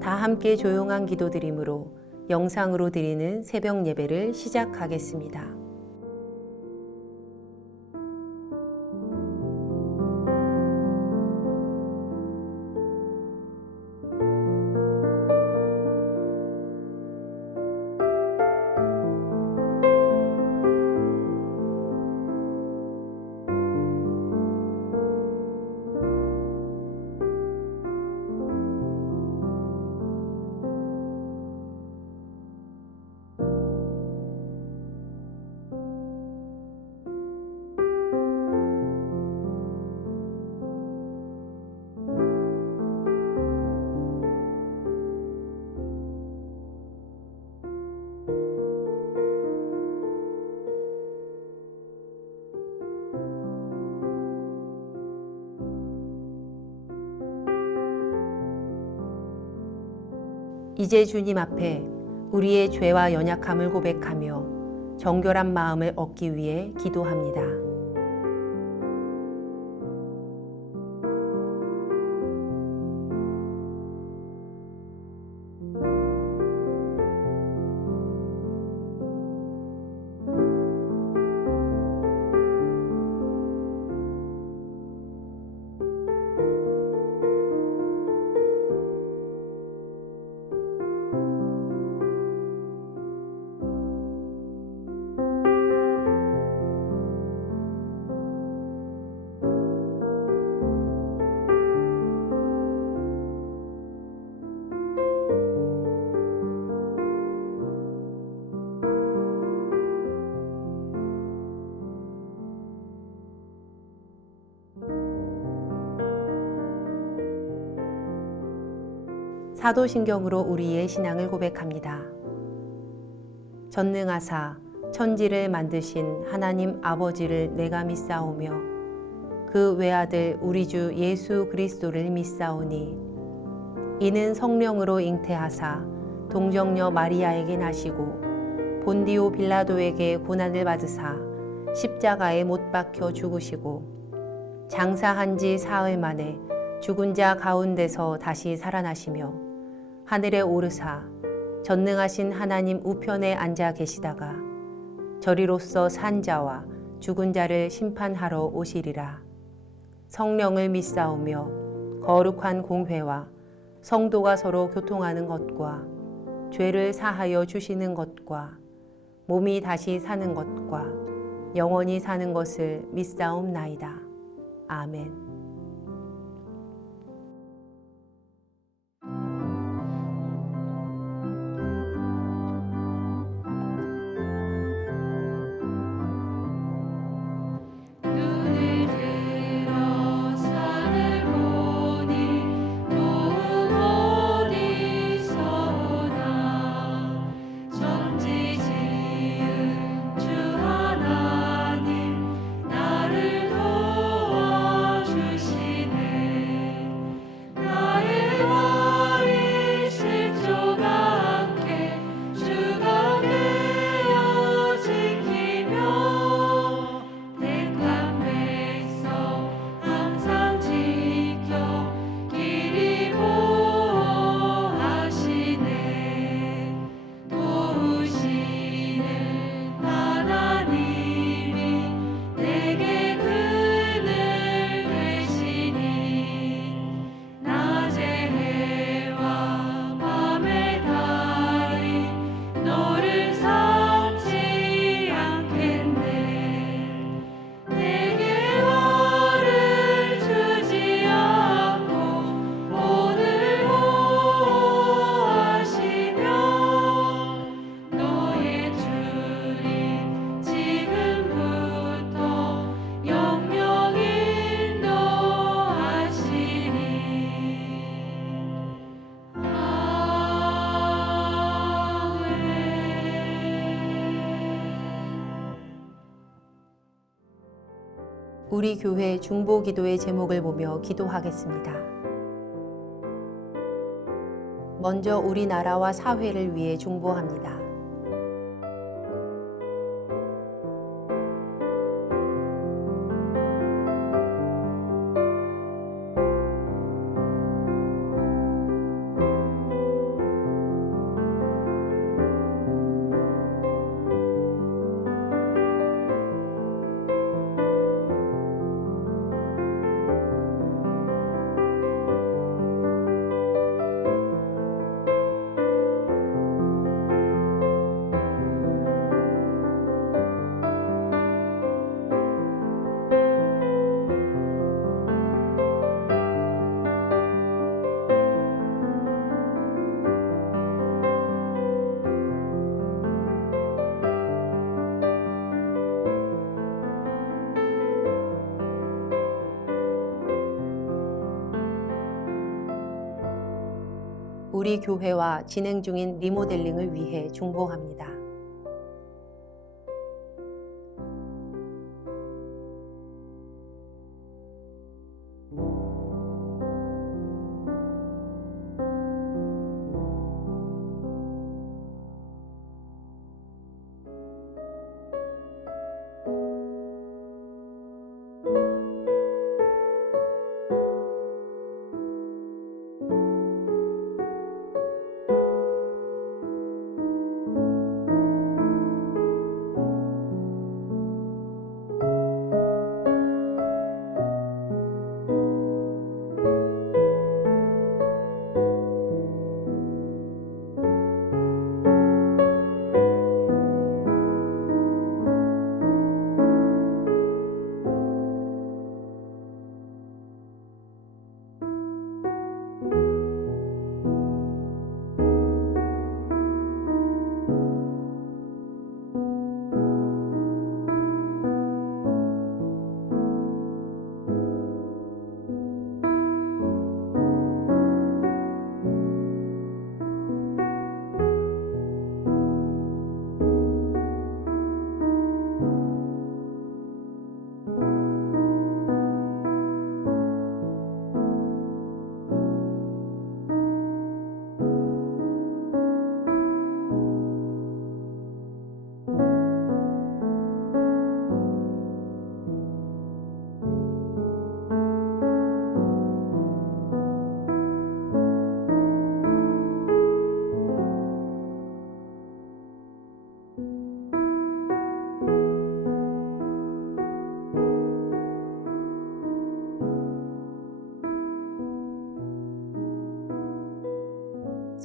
다 함께 조용한 기도드림으로 영상으로 드리는 새벽 예배를 시작하겠습니다. 이제 주님 앞에 우리의 죄와 연약함을 고백하며 정결한 마음을 얻기 위해 기도합니다. 사도신경으로 우리의 신앙을 고백합니다. 전능하사 천지를 만드신 하나님 아버지를 내가 믿사오며 그 외아들 우리 주 예수 그리스도를 믿사오니 이는 성령으로 잉태하사 동정녀 마리아에게 나시고 본디오 빌라도에게 고난을 받으사 십자가에 못 박혀 죽으시고 장사한 지 사흘 만에 죽은 자 가운데서 다시 살아나시며 하늘에 오르사 전능하신 하나님 우편에 앉아 계시다가 저리로서 산 자와 죽은 자를 심판하러 오시리라. 성령을 믿사오며 거룩한 공회와 성도가 서로 교통하는 것과 죄를 사하여 주시는 것과 몸이 다시 사는 것과 영원히 사는 것을 믿사옵나이다. 아멘. 우리 교회 중보 기도의 제목을 보며 기도하겠습니다. 먼저 우리나라와 사회를 위해 중보합니다. 우리 교회와 진행 중인 리모델링을 위해 중보합니다.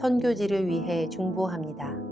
선교지를 위해 중보합니다.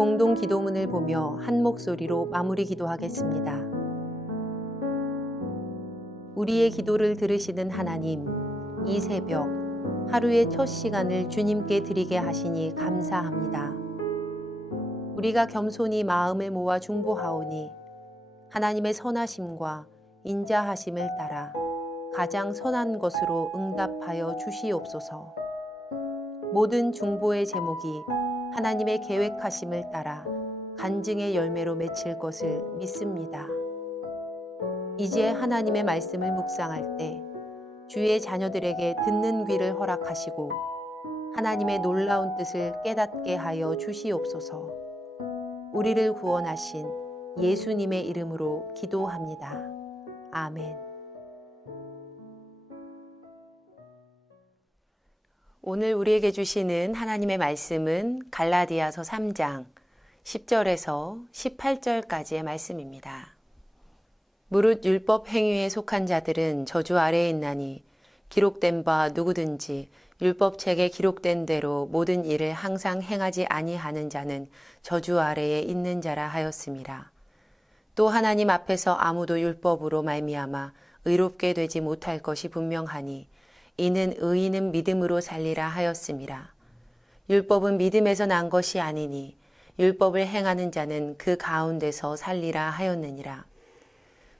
공동 기도문을 보며 한 목소리로 마무리 기도하겠습니다. 우리의 기도를 들으시는 하나님, 이 새벽 하루의 첫 시간을 주님께 드리게 하시니 감사합니다. 우리가 겸손히 마음을 모아 중보하오니 하나님의 선하심과 인자하심을 따라 가장 선한 것으로 응답하여 주시옵소서. 모든 중보의 제목이 하나님의 계획하심을 따라 간증의 열매로 맺힐 것을 믿습니다. 이제 하나님의 말씀을 묵상할 때 주의 자녀들에게 듣는 귀를 허락하시고 하나님의 놀라운 뜻을 깨닫게 하여 주시옵소서. 우리를 구원하신 예수님의 이름으로 기도합니다. 아멘. 오늘 우리에게 주시는 하나님의 말씀은 갈라디아서 3장 10절에서 18절까지의 말씀입니다. 무릇 율법 행위에 속한 자들은 저주 아래에 있나니 기록된 바 누구든지 율법책에 기록된 대로 모든 일을 항상 행하지 아니하는 자는 저주 아래에 있는 자라 하였음이라. 또 하나님 앞에서 아무도 율법으로 말미암아 의롭게 되지 못할 것이 분명하니 이는 의인은 믿음으로 살리라 하였음이라. 율법은 믿음에서 난 것이 아니니 율법을 행하는 자는 그 가운데서 살리라 하였느니라.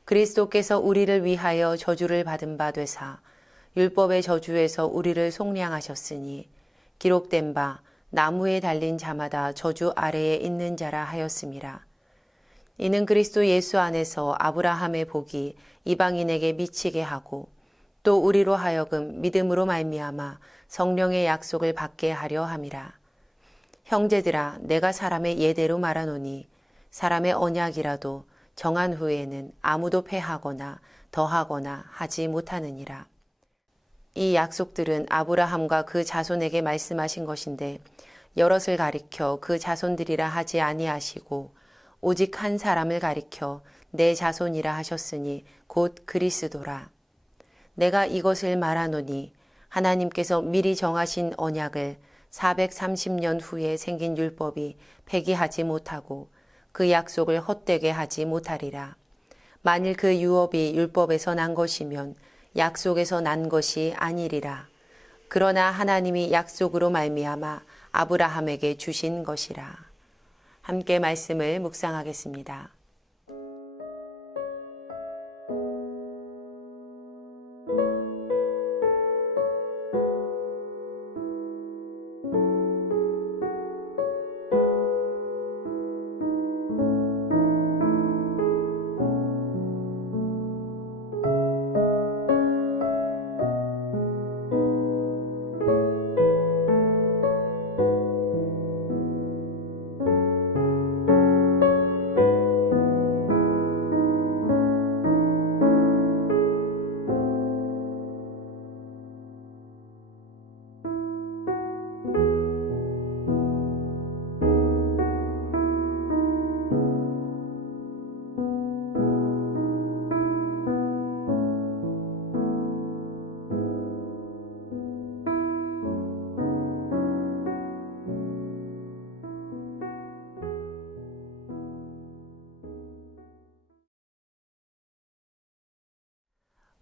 그리스도께서 우리를 위하여 저주를 받은 바 되사 율법의 저주에서 우리를 속량하셨으니 기록된 바 나무에 달린 자마다 저주 아래에 있는 자라 하였음이라. 이는 그리스도 예수 안에서 아브라함의 복이 이방인에게 미치게 하고 또 우리로 하여금 믿음으로 말미암아 성령의 약속을 받게 하려 함이라. 형제들아, 내가 사람의 예대로 말하노니 사람의 언약이라도 정한 후에는 아무도 패하거나 더하거나 하지 못하느니라. 이 약속들은 아브라함과 그 자손에게 말씀하신 것인데 여럿을 가리켜 그 자손들이라 하지 아니하시고 오직 한 사람을 가리켜 내 자손이라 하셨으니 곧 그리스도라. 내가 이것을 말하노니 하나님께서 미리 정하신 언약을 430년 후에 생긴 율법이 폐기하지 못하고 그 약속을 헛되게 하지 못하리라. 만일 그 유업이 율법에서 난 것이면 약속에서 난 것이 아니리라. 그러나 하나님이 약속으로 말미암아 아브라함에게 주신 것이라. 함께 말씀을 묵상하겠습니다.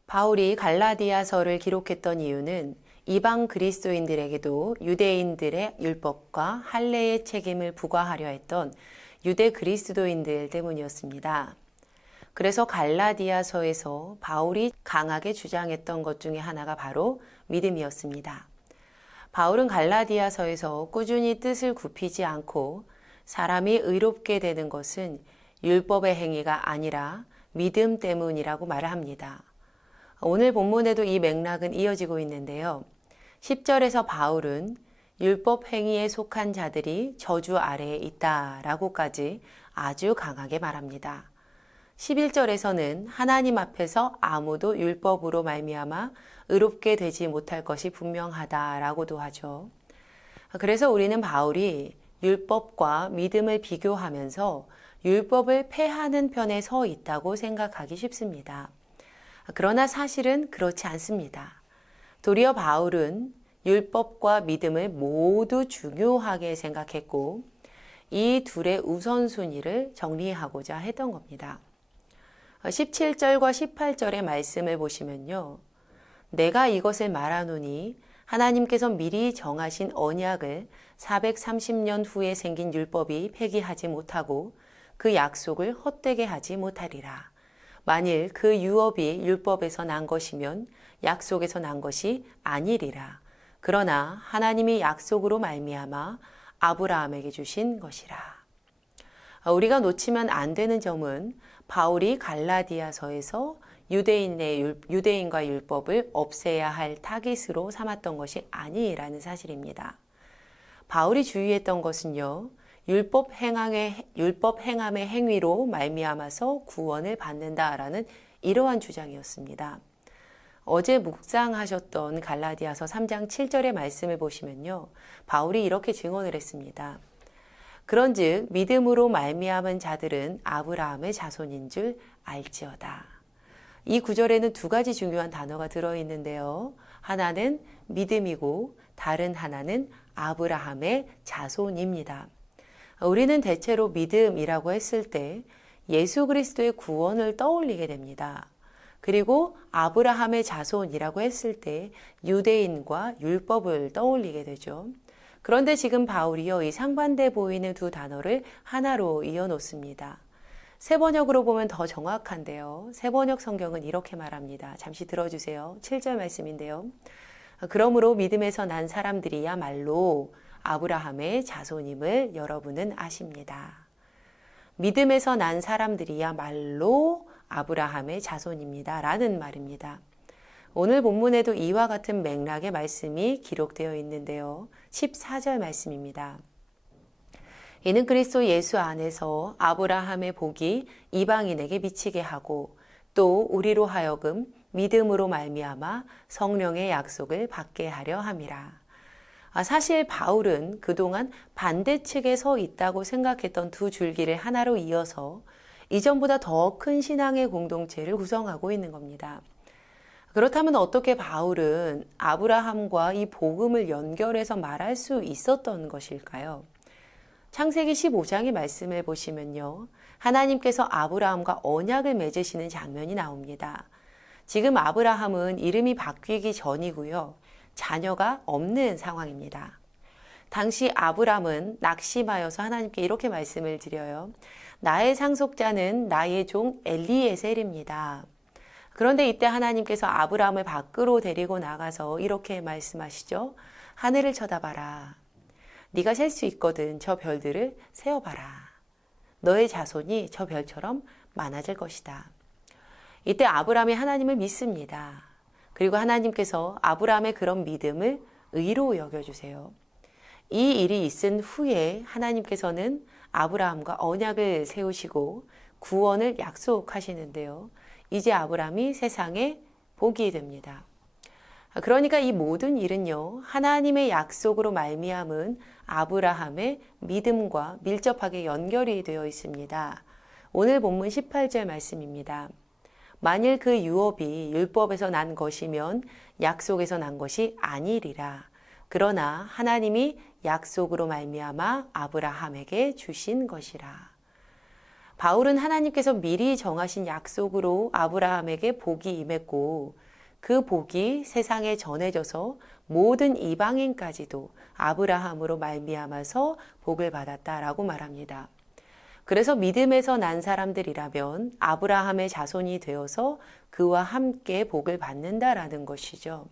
바울이 갈라디아서를 기록했던 이유는 이방 그리스도인들에게도 유대인들의 율법과 할례의 책임을 부과하려 했던 유대 그리스도인들 때문이었습니다. 그래서 갈라디아서에서 바울이 강하게 주장했던 것 중에 하나가 바로 믿음이었습니다. 바울은 갈라디아서에서 꾸준히 뜻을 굽히지 않고 사람이 의롭게 되는 것은 율법의 행위가 아니라 믿음 때문이라고 말을 합니다. 오늘 본문에도 이 맥락은 이어지고 있는데요. 10절에서 바울은 율법 행위에 속한 자들이 저주 아래에 있다라고까지 아주 강하게 말합니다. 11절에서는 하나님 앞에서 아무도 율법으로 말미암아 의롭게 되지 못할 것이 분명하다라고도 하죠. 그래서 우리는 바울이 율법과 믿음을 비교하면서 율법을 폐하는 편에 서 있다고 생각하기 쉽습니다. 그러나 사실은 그렇지 않습니다. 도리어 바울은 율법과 믿음을 모두 중요하게 생각했고 이 둘의 우선순위를 정리하고자 했던 겁니다. 17절과 18절의 말씀을 보시면요. 내가 이것을 말하노니 하나님께서 미리 정하신 언약을 430년 후에 생긴 율법이 폐기하지 못하고 그 약속을 헛되게 하지 못하리라. 만일 그 유업이 율법에서 난 것이면 약속에서 난 것이 아니리라. 그러나 하나님이 약속으로 말미암아 아브라함에게 주신 것이라. 우리가 놓치면 안 되는 점은 바울이 갈라디아서에서 유대인과 율법을 없애야 할 타깃으로 삼았던 것이 아니라는 사실입니다. 바울이 주의했던 것은요. 율법 행함의 행위로 말미암아서 구원을 받는다라는 이러한 주장이었습니다. 어제 묵상하셨던 갈라디아서 3장 7절의 말씀을 보시면요. 바울이 이렇게 증언을 했습니다. 그런즉 믿음으로 말미암은 자들은 아브라함의 자손인 줄 알지어다. 이 구절에는 두 가지 중요한 단어가 들어있는데요. 하나는 믿음이고 다른 하나는 아브라함의 자손입니다. 우리는 대체로 믿음이라고 했을 때 예수 그리스도의 구원을 떠올리게 됩니다. 그리고 아브라함의 자손이라고 했을 때 유대인과 율법을 떠올리게 되죠. 그런데 지금 바울이요, 이 상반돼 보이는 두 단어를 하나로 이어놓습니다. 세번역으로 보면 더 정확한데요. 세번역 성경은 이렇게 말합니다. 잠시 들어주세요. 7절 말씀인데요. 그러므로 믿음에서 난 사람들이야말로 아브라함의 자손임을 여러분은 아십니다. 믿음에서 난 사람들이야말로 아브라함의 자손입니다. 라는 말입니다. 오늘 본문에도 이와 같은 맥락의 말씀이 기록되어 있는데요. 14절 말씀입니다. 이는 그리스도 예수 안에서 아브라함의 복이 이방인에게 미치게 하고 또 우리로 하여금 믿음으로 말미암아 성령의 약속을 받게 하려 함이라. 사실 바울은 그동안 반대측에 서 있다고 생각했던 두 줄기를 하나로 이어서 이전보다 더 큰 신앙의 공동체를 구성하고 있는 겁니다. 그렇다면 어떻게 바울은 아브라함과 이 복음을 연결해서 말할 수 있었던 것일까요? 창세기 15장의 말씀을 보시면요. 하나님께서 아브라함과 언약을 맺으시는 장면이 나옵니다. 지금 아브라함은 이름이 바뀌기 전이고요. 자녀가 없는 상황입니다. 당시 아브람은 낙심하여서 하나님께 이렇게 말씀을 드려요. 나의 상속자는 나의 종 엘리에셀입니다. 그런데 이때 하나님께서 아브람을 밖으로 데리고 나가서 이렇게 말씀하시죠. 하늘을 쳐다봐라. 네가 셀 수 있거든. 저 별들을 세어봐라. 너의 자손이 저 별처럼 많아질 것이다. 이때 아브람이 하나님을 믿습니다. 그리고 하나님께서 아브람의 그런 믿음을 의로 여겨주세요. 이 일이 있은 후에 하나님께서는 아브라함과 언약을 세우시고 구원을 약속하시는데요. 이제 아브람이 세상에 복이 됩니다. 그러니까 이 모든 일은요. 하나님의 약속으로 말미암은 아브라함의 믿음과 밀접하게 연결이 되어 있습니다. 오늘 본문 18절 말씀입니다. 만일 그 유업이 율법에서 난 것이면 약속에서 난 것이 아니리라. 그러나 하나님이 약속으로 말미암아 아브라함에게 주신 것이라. 바울은 하나님께서 미리 정하신 약속으로 아브라함에게 복이 임했고 그 복이 세상에 전해져서 모든 이방인까지도 아브라함으로 말미암아서 복을 받았다라고 말합니다. 그래서 믿음에서 난 사람들이라면 아브라함의 자손이 되어서 그와 함께 복을 받는다라는 것이죠.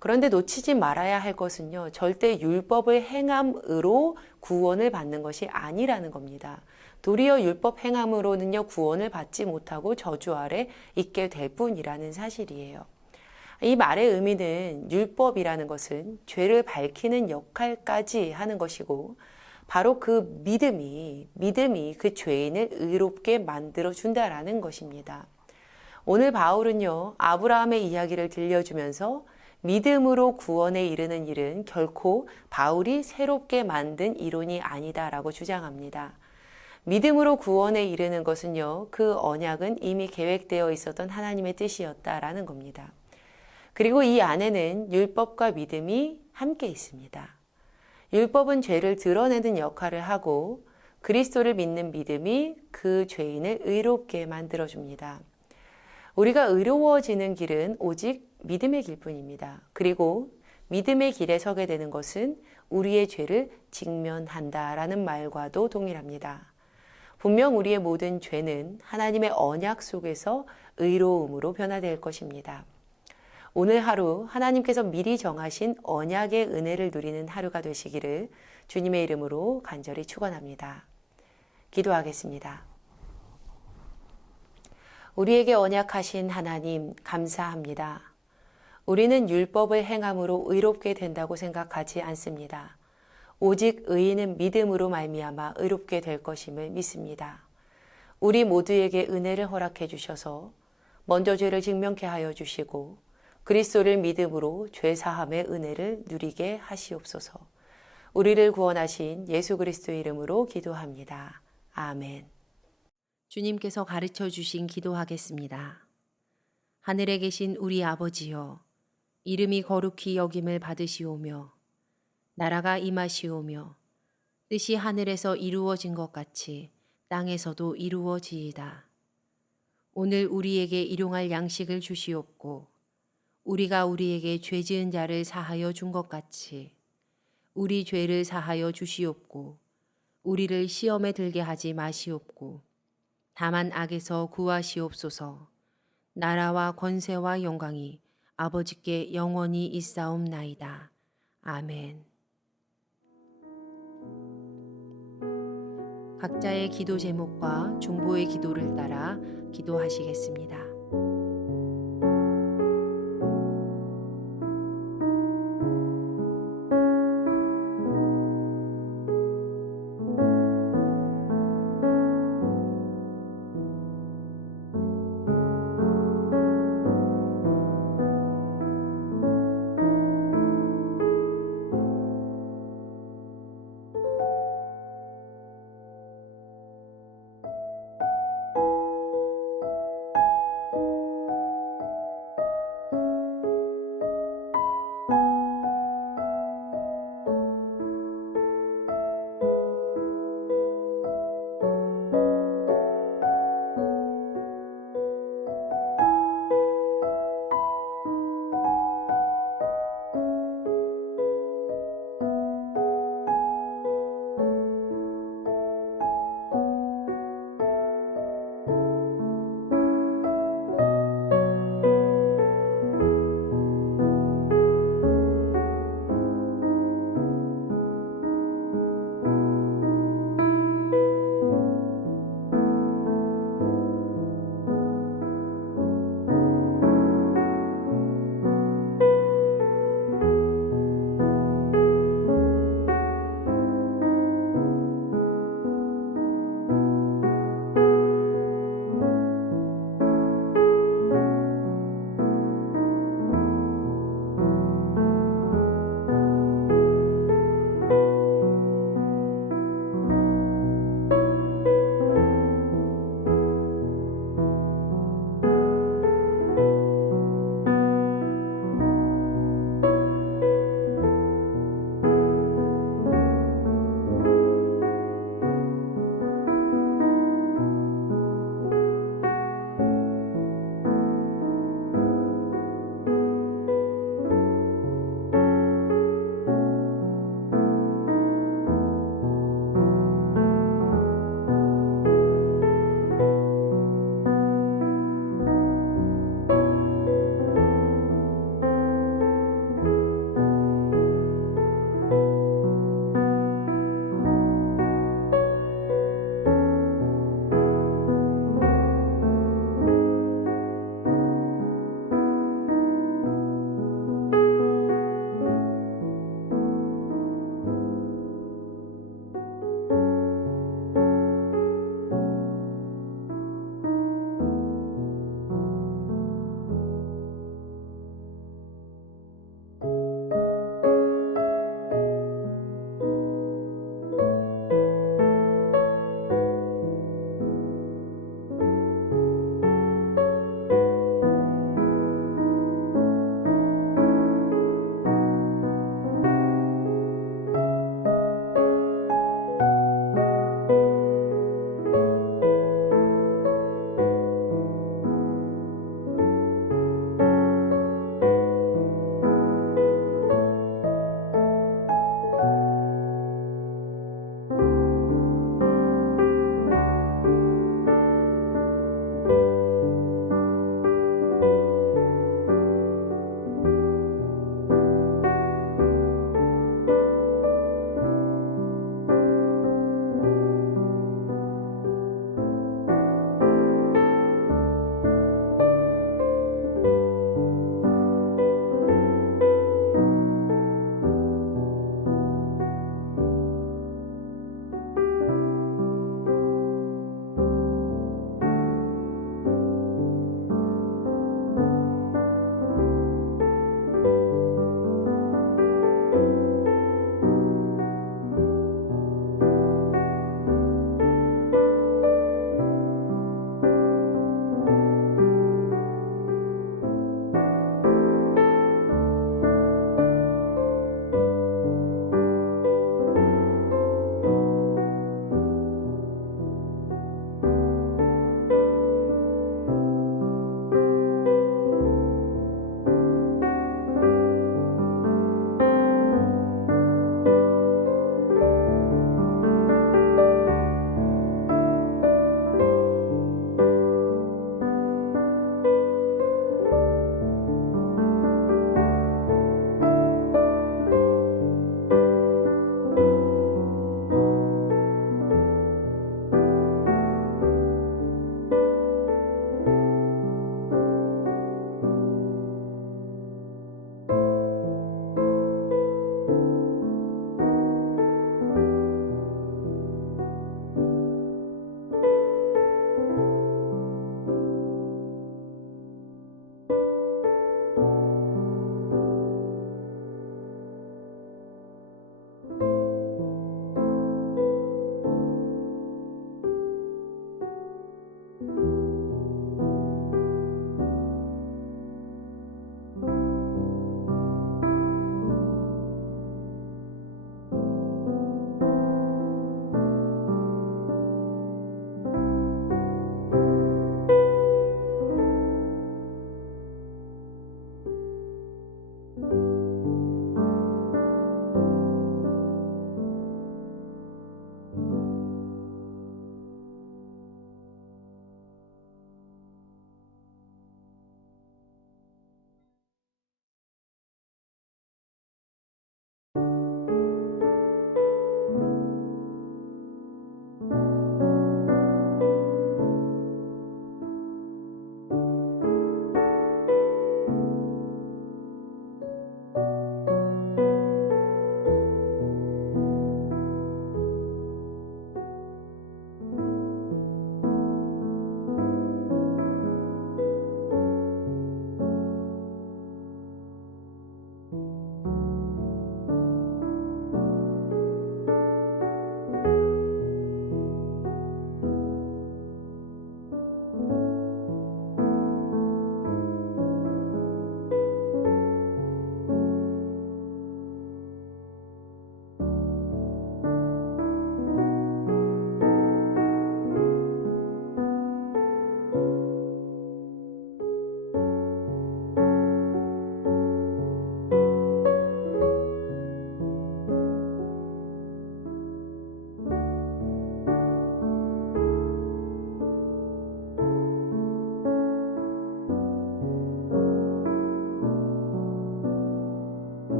그런데 놓치지 말아야 할 것은요. 절대 율법을 행함으로 구원을 받는 것이 아니라는 겁니다. 도리어 율법 행함으로는요. 구원을 받지 못하고 저주 아래 있게 될 뿐이라는 사실이에요. 이 말의 의미는 율법이라는 것은 죄를 밝히는 역할까지 하는 것이고 바로 그 믿음이 그 죄인을 의롭게 만들어준다라는 것입니다. 오늘 바울은요. 아브라함의 이야기를 들려주면서 믿음으로 구원에 이르는 일은 결코 바울이 새롭게 만든 이론이 아니다라고 주장합니다. 믿음으로 구원에 이르는 것은요. 그 언약은 이미 계획되어 있었던 하나님의 뜻이었다라는 겁니다. 그리고 이 안에는 율법과 믿음이 함께 있습니다. 율법은 죄를 드러내는 역할을 하고 그리스도를 믿는 믿음이 그 죄인을 의롭게 만들어줍니다. 우리가 의로워지는 길은 오직 믿음의 길뿐입니다. 그리고 믿음의 길에 서게 되는 것은 우리의 죄를 직면한다라는 말과도 동일합니다. 분명 우리의 모든 죄는 하나님의 언약 속에서 의로움으로 변화될 것입니다. 오늘 하루 하나님께서 미리 정하신 언약의 은혜를 누리는 하루가 되시기를 주님의 이름으로 간절히 축원합니다. 기도하겠습니다. 우리에게 언약하신 하나님 감사합니다. 우리는 율법을 행함으로 의롭게 된다고 생각하지 않습니다. 오직 의인은 믿음으로 말미암아 의롭게 될 것임을 믿습니다. 우리 모두에게 은혜를 허락해 주셔서 먼저 죄를 직면케 하여 주시고 그리스도를 믿음으로 죄사함의 은혜를 누리게 하시옵소서. 우리를 구원하신 예수 그리스도의 이름으로 기도합니다. 아멘. 주님께서 가르쳐 주신 기도하겠습니다. 하늘에 계신 우리 아버지여, 이름이 거룩히 여김을 받으시오며 나라가 임하시오며 뜻이 하늘에서 이루어진 것 같이 땅에서도 이루어지이다. 오늘 우리에게 일용할 양식을 주시옵고 우리가 우리에게 죄 지은 자를 사하여 준 것 같이 우리 죄를 사하여 주시옵고 우리를 시험에 들게 하지 마시옵고 다만 악에서 구하시옵소서. 나라와 권세와 영광이 아버지께 영원히 있사옵나이다. 아멘. 각자의 기도 제목과 중보의 기도를 따라 기도하시겠습니다.